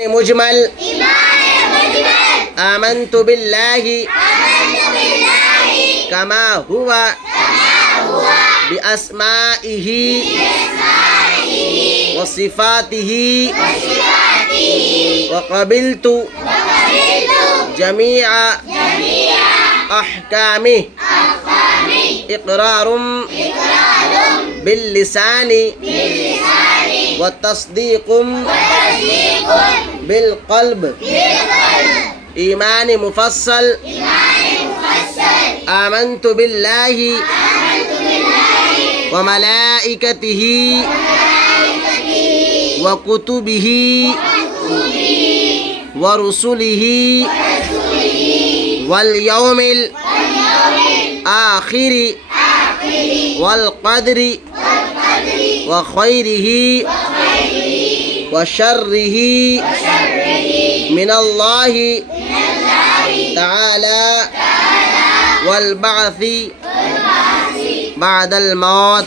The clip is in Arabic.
مجمل آمنت بالله كما هو بأسمائه وصفاته وقبلت جميع أحكامه إقرار باللسان والتصديق بالقلب إيمان مفصل آمنت بالله وملائكته وكتبه ورسله واليوم الآخر والقدر وخيره وشره من الله تعالى والبعث بعد الموت